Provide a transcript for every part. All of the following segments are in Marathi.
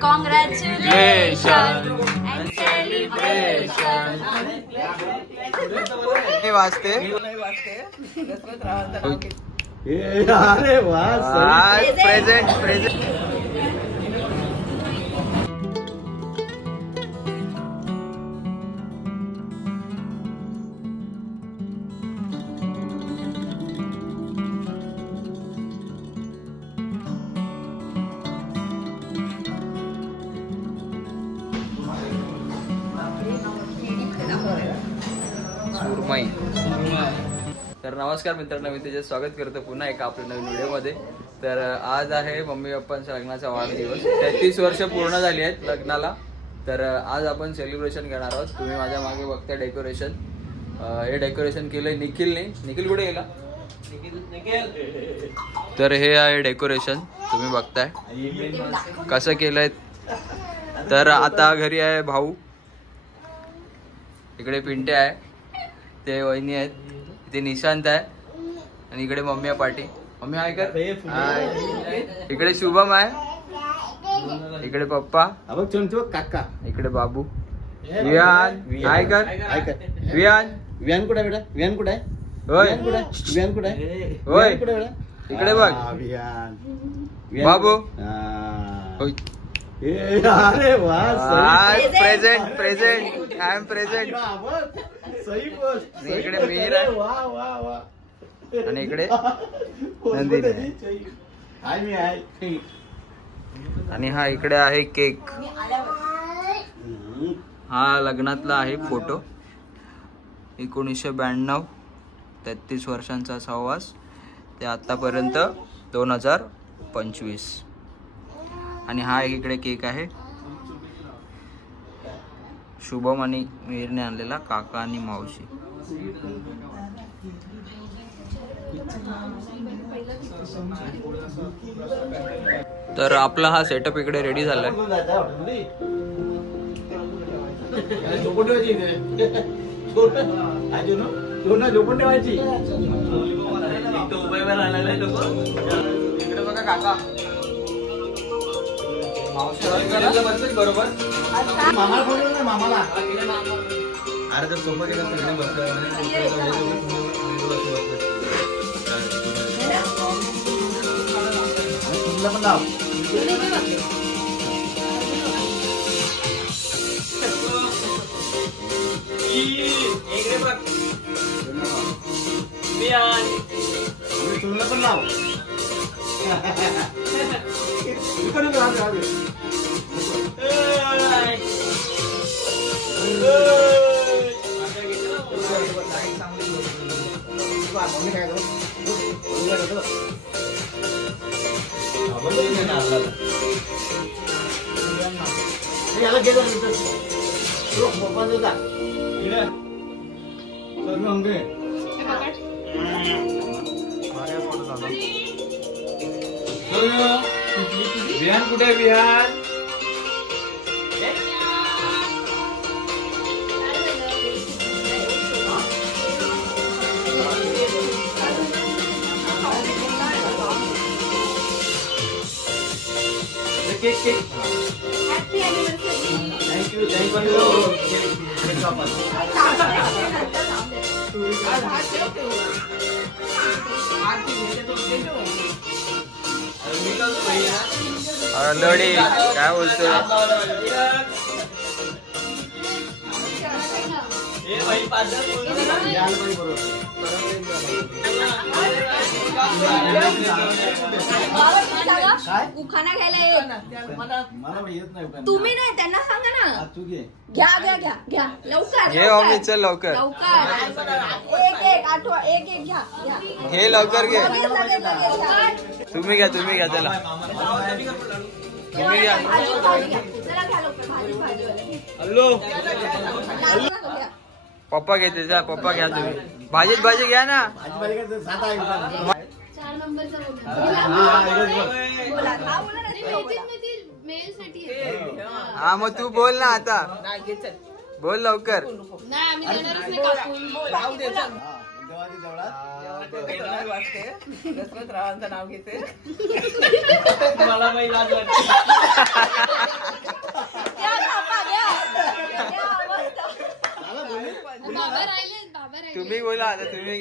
Congratulations and celebration. हे वाजते अरे वाह प्रेझेंट सुरमई. तर नमस्कार मित्रांनो, मी त्याचे स्वागत करतो पुन्हा एका आपल्या नवीन व्हिडिओमध्ये. तर आज आहे मम्मी पप्पांच्या लग्नाचा वाढदिवस. 33 वर्ष पूर्ण झाली आहेत लग्नाला. तर आज आपण सेलिब्रेशन करणार आहोत. तुम्ही माझ्या मागे बघताय डेकोरेशन. हे डेकोरेशन केलंय निखिलने. निखिल कुठे गेला? तर हे आहे डेकोरेशन, तुम्ही बघताय कसं केलंय. तर आता घरी आहे भाऊ, इकडे पिंटे आहे, ते वहिनी आहेत, इथे निशांत आहे आणि इकडे मम्मी पाटी. मम्मी आहे का? इकडे शुभम आहे, इकडे पप्पा, काका, इकडे बाबू, विहान आहे का? विहान कुठे बेटा? विहान कुठे आहे? होय विहान कुठे आहे? होय कुठे बेटा? इकडे बघ बाबू. होय अरे वाह प्रेझेंट आय एम प्रेझेंट. सही पोस्ट. इकडे मीर आहे वाह वाह वाह. आणि इकडे नंदिनी आहे. आणि हा इकडे आहे केक. हा लग्नातला आहे फोटो. 1992, 33 वर्षांचा सहवास ते आतापर्यंत 2025. आणि हा एक इकडे केक आहे, शुभम आणि मीरने आणलेला, काका आणि मावशी. तर आपला हा सेटअप इकडे रेडी झालाय. इकडे बघा काका, बरोबर. मामाला बोललो ना, मामाला. अरे जर सोपं केलं सगळे पण लाव. पण लाव. विहान कुठे? विहान लढी काय बोलतोय? उखाणा घ्यायला तुम्ही नाही, त्यांना सांगा ना. घ्या घ्या घ्या घ्या लवकर. हे चल लवकर एक आठवा, एक घ्या. हे लवकर घे. तुम्ही घ्या चला. तुम्ही घ्या. पप्पा घेते जा. पप्पा घ्या तुम्ही. भाजी घ्या ना. हा मग तू बोल ना आता. बोल लवकर. नाव घेते मला तुम्ही बोला आता, तुम्ही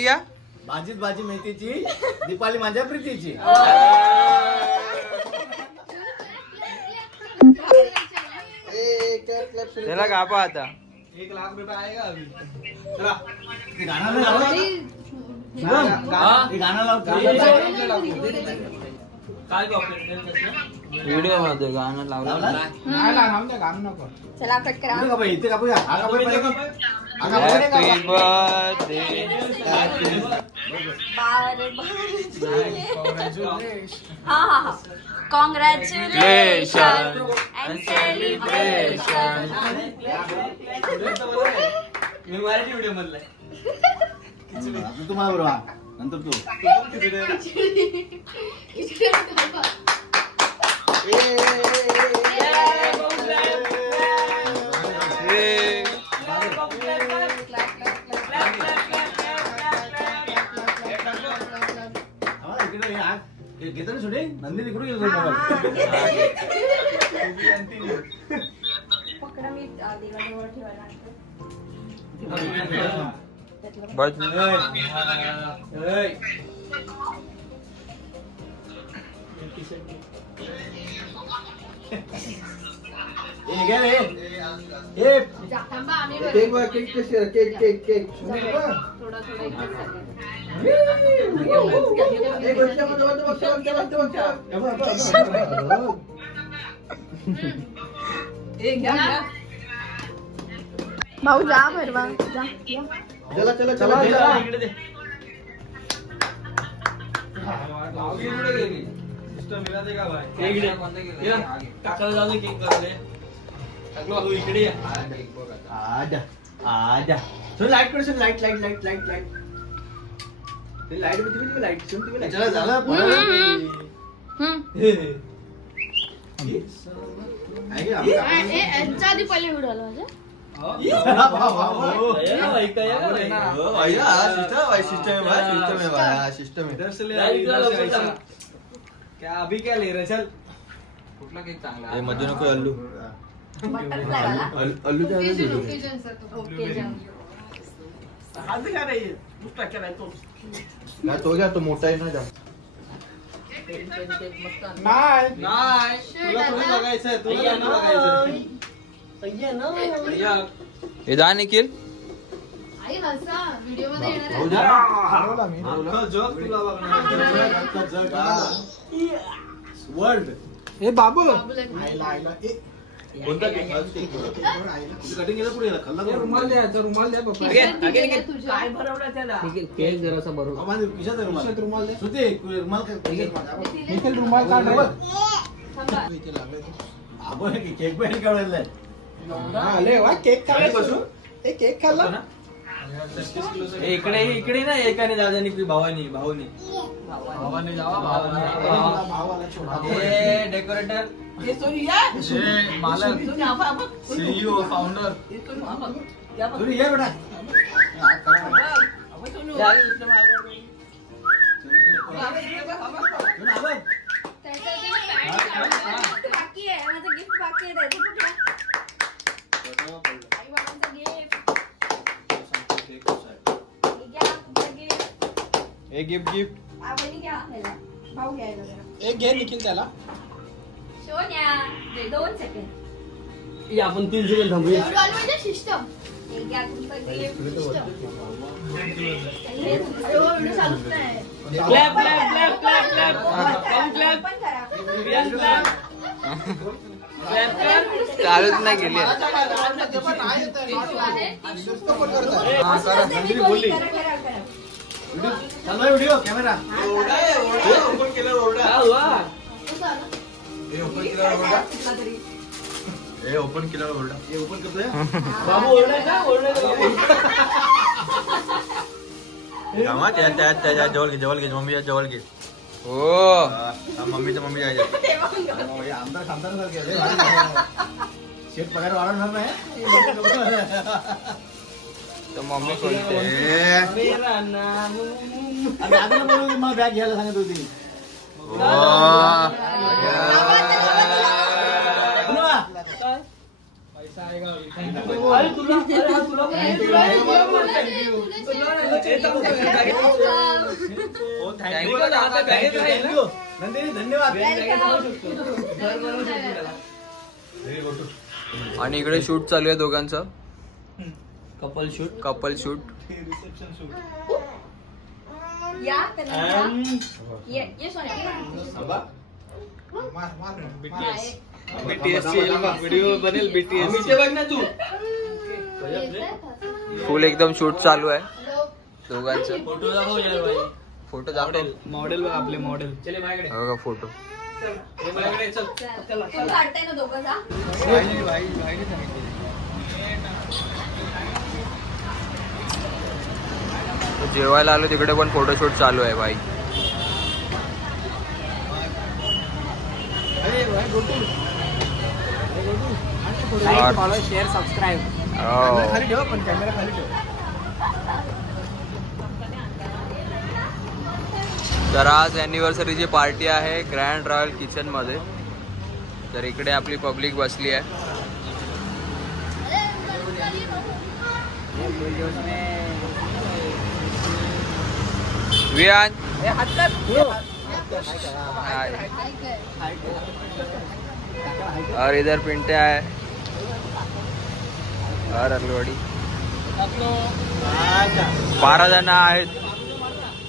घ्या. भाजीत भाजी मेथीची, दीपाली माझ्या प्रीतीची. त्याला कापा आता. 1 लाख रुपये आहे का अभी? चला ते गाणं लाव. गाणं लाव. काय व्हिडिओ मध्ये गाणं लावलं चला कट करा. इथे कापूया. Happy birthday. हा कॉंग्रॅच्युलेशन अँड सेलिब्रेशन. मी मराठी व्हिडिओ मधला तुम्हाला बरोबर नंतर तू घेतो ना शूटिंग. नंदिनी कुठे गेलो पकडा मी देवाजवळ ठेवायला. भाऊ जा भरवा जा. चला चला चला इकडे दे. सिस्टम मिळा दे का भाई. इकडे टाकायला जाऊ दे. केक करले टाकलो इकडे. आजा आजा. चल लाईट कर. Light light light light light. ते लाईट मध्ये तुम्ही लाईट सुन तुम्ही लाईट. चला झालं. यांच्या आधी पहिले व्हिडिओ आला माझ्या. क्या अभी क्या ले रहे. चल कुठला केक चांगला. मधू नको. अल्लू बटरफ्लाय वाला. अल्लू हाथ दिखा रही है उसका क्या है तो तो क्या तो मोठा आहे ना जा. नाही नाही तुला थोडी बघायचं. तुला नाही बघायचं. हे जा निखिल. आई हसा व्हिडिओ मध्ये येणार आहे. हरवला मी. जग तुला बघणार. वर्ल्ड. ए बाबू बाबूला आईला आईला ए कोणता केक. कटिंग केलं पुढे खाल्ला ए, रुमाल द्या पप्पा. काय भरवलं त्याला. केक जरासा बरोबर. खिशात रुमाल. रुमाल द्या. सुते रुमाल काय निखिल रुमाल काढ रे. थांबा. इथे लागले तो. आपण केक पण काढलाय. आले वा केक खाल्ला बसू. ए केक खाल्ला ना. इकडे ना एकाने दादानी भावानी भावाने जावा. भावाला छोटा. डेकोरेटर ए सोनी या. मालक सीईओ फाउंडर थोडी ये बेटा. बाकी आहे माझं गिफ्ट बाकी आहे. द्यायचं कुठलं. आई बाबांचं गिफ्ट. हे गिफ्ट. आवडी घ्या ह्याला. भाऊ घ्यायला जरा. एक घे निखिल त्याला. सोन्या 2 सेकंड. आपण 3 सेकंड थांबूया. म्हणजे सिस्टम. एक घ्या तुमचं गिफ्ट सिस्टम. व्हिडिओ चालूच नाही. Clap clap clap clap clap. पण करा. चालूच नाही गेली. बोलली व्हिडिओ कॅमेरा ओपन केला. ओरडा ओपन केला. ओरडा ओपन करतोय बाबू. ओरडाय का. ओरडाय त्याच्या जवळ घे. मम्मीच्या जवळ घे. हो मम्मीच्या मम्मी जायचं. आमदार खासदार सारखे शेत पगार वाढवणार नाही. तर मम्मी कोणते. मला बॅग घ्यायला सांगत होती. नंदिनी धन्यवाद. आणि इकडे शूट चालू आहे दोघांचं. Couple shoot. Couple shoot. Reception shoot. या ये सोन्या. बीटीएसची व्हिडिओ बनेल. बीटीएस बघ ना तू. फुल एकदम शूट चालू आहे दोघांचं. फोटो दाखव यार भाई. फोटो दाखव. मॉडेल बघ आपले मॉडेल. चले माझ्याकडे बघा फोटो. माझ्याकडे चल. तू काढताय ना दोघं जा. जेवायला आलो तिकडे पण फोटोशूट चालू आहे भाई. Follow share subscribe. खाली ठेव पण कॅमेरा खाली ठेव. तर आज अॅनिव्हर्सरीची पार्टी आहे ग्रँड रॉयल किचन मध्ये. तर इकडे आपली पब्लिक बसली आहे. वियान और इधर पिंटे आहे और अलवाडी. 12 जण आहेत.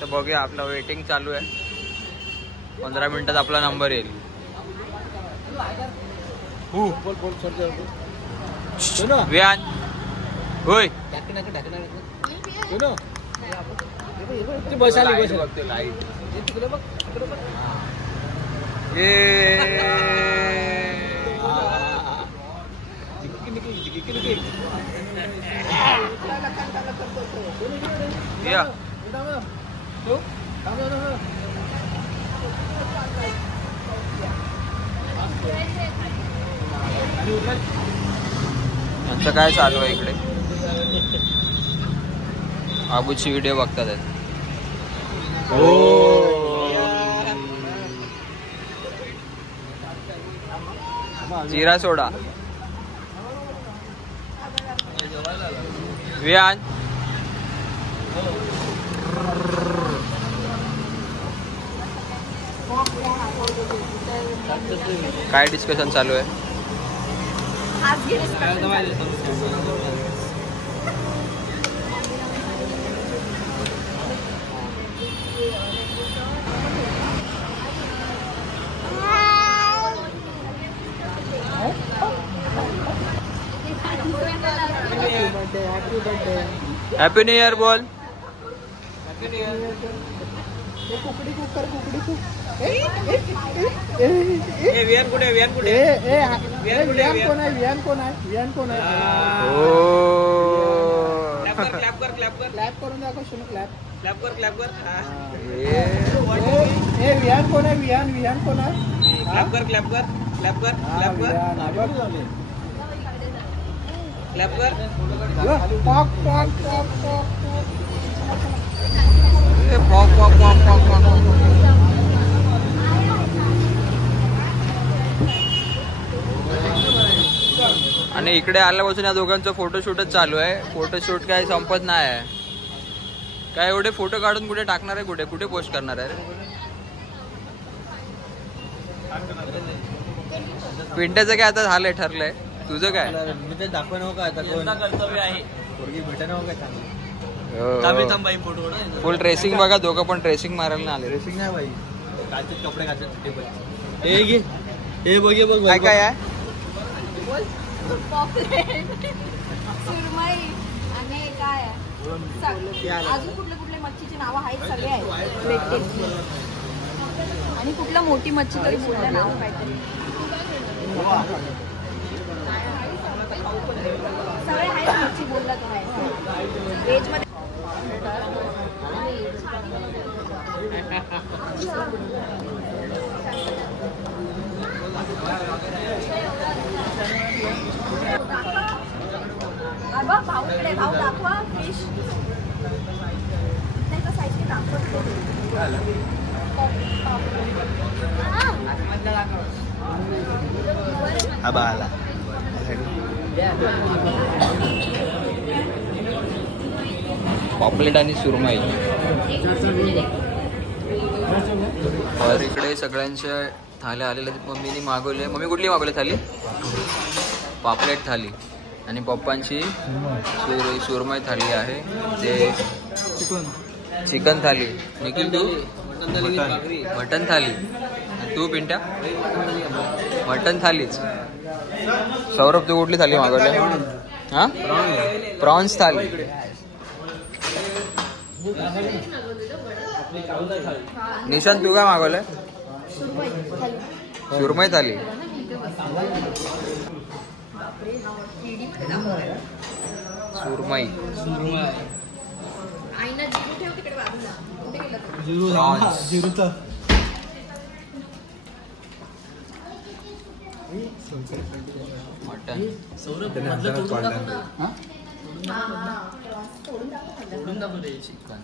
तर बघूया आपलं वेटिंग चालू आहे. 15 मिनिटात आपला नंबर येईल. वियान होय बस आली बस. लाईट या यांचं काय चालू आहे इकडे. आबूची व्हिडिओ बघतात आहेत. जिरा सोडा. वियान काय डिस्कशन चालू आहे. हॅपी न्यू इयर बोल. कुकडी कुकर कुकडी कुक. वियान कुठे. वियान कुठे. वियान कोण आहे. हो क्लॅप कर. क्लॅप करून दाखव. सुन क्लॅप. क्लॅप कर. वियान कोण आहे. वियान कोण आहे. क्लॅप कर. आणि इकडे आल्यापासून या दोघांचं फोटोशूटच चालू आहे. फोटोशूट काय संपत नाही आहे. काय एवढे फोटो काढून कुठे टाकणार आहे. कुठे पोस्ट करणार आहे. पिंट्याचं काय आता झालंय ठरलंय. तुझं काय. मी ते दाखव नव्हतं आता. कोणता कर्तव्य आहे. पोरगी भेटा नव्हतं चांगली. फोटो फुल ड्रेसिंग बघा. दोघं पण ड्रेसिंग मारायला आले. ड्रेसिंग नाही भाई. काचेच कपडे घातले. हे घे. हे बघ काय काय आहे. सुरमई आणि काय अजून कुठले मच्छीची नावं आहेत. सगळे आहेत भेटतील. आणि कुठला मोठी मच्छी तरी बोललं नाव काहीतरी. सगळे आहेत मच्छी बोलला तो आहे. व्हेज मध्ये भाऊकडे. भाऊ दाखवा फिश. त्याचा साईज दाखवा. आला. पॉपलेट आणि सुरमई. तर इकडे सगळ्यांच्या थाल्या आलेल्या मम्मीने मागवले. मम्मी कुठली मागवली थाली? पापलेट थाली. आणि पप्पांची सुरमई थाली आहे. ते चिकन थाली. निखिल तू मटन थाली. तू पिंट्या मटन थालीच. सौरभ तू कुठली थाली मागवली? हा प्रॉन्स थाली. निशांत तू काय मागवलंय? सुरमई थाली. सुरमई मटन. चिकन.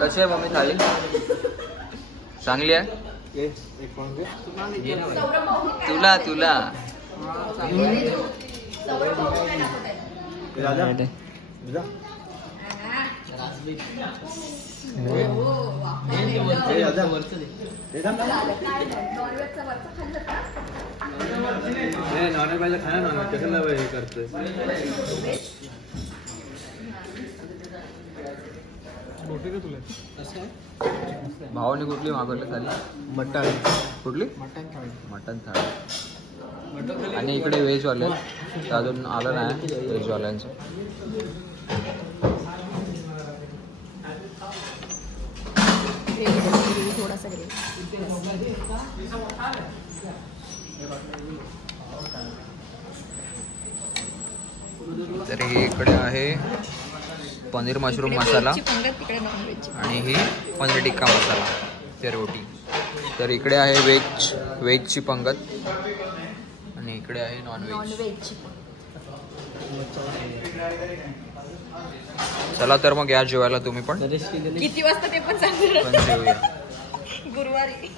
कशी आहे मम्मी थाली? चांगली आहे. तुला तुला भावाने कुठली मागवली थाली? मटन. कुठली? मटन थाली. आणि इकडे व्हेजवाले अजून आलं नाही व्हेजवाल्यांचं. थोडासा तर ही इकडे आहे पनीर मशरूम मसाला आणि ही पनीर टिक्का मसाला ते रोटी. तर इकडे आहे व्हेजची पंगत आणि इकडे आहे नॉनव्हेज. चला तर मग या जेवायला तुम्ही पण. किती वाजता ते पण सांगणार. पण जेवूया गुरुवारी.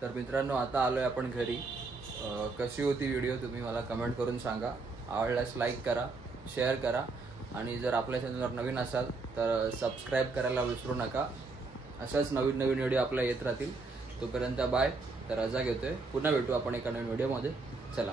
तर मित्रांनो आता आलोय आपण घरी. कशी होती व्हिडिओ तुम्ही मला कमेंट करून सांगा. आवडल्यास लाईक करा, शेअर करा आणि जर आपल्या चॅनलवर नवीन असाल तर सबस्क्राईब करायला विसरू नका. अशाच नवीन नवीन व्हिडिओ आपल्या येत राहतील. तोपर्यंत बाय. तर रजा घेतोय. पुन्हा भेटू आपण एका नवीन व्हिडिओमध्ये. चला.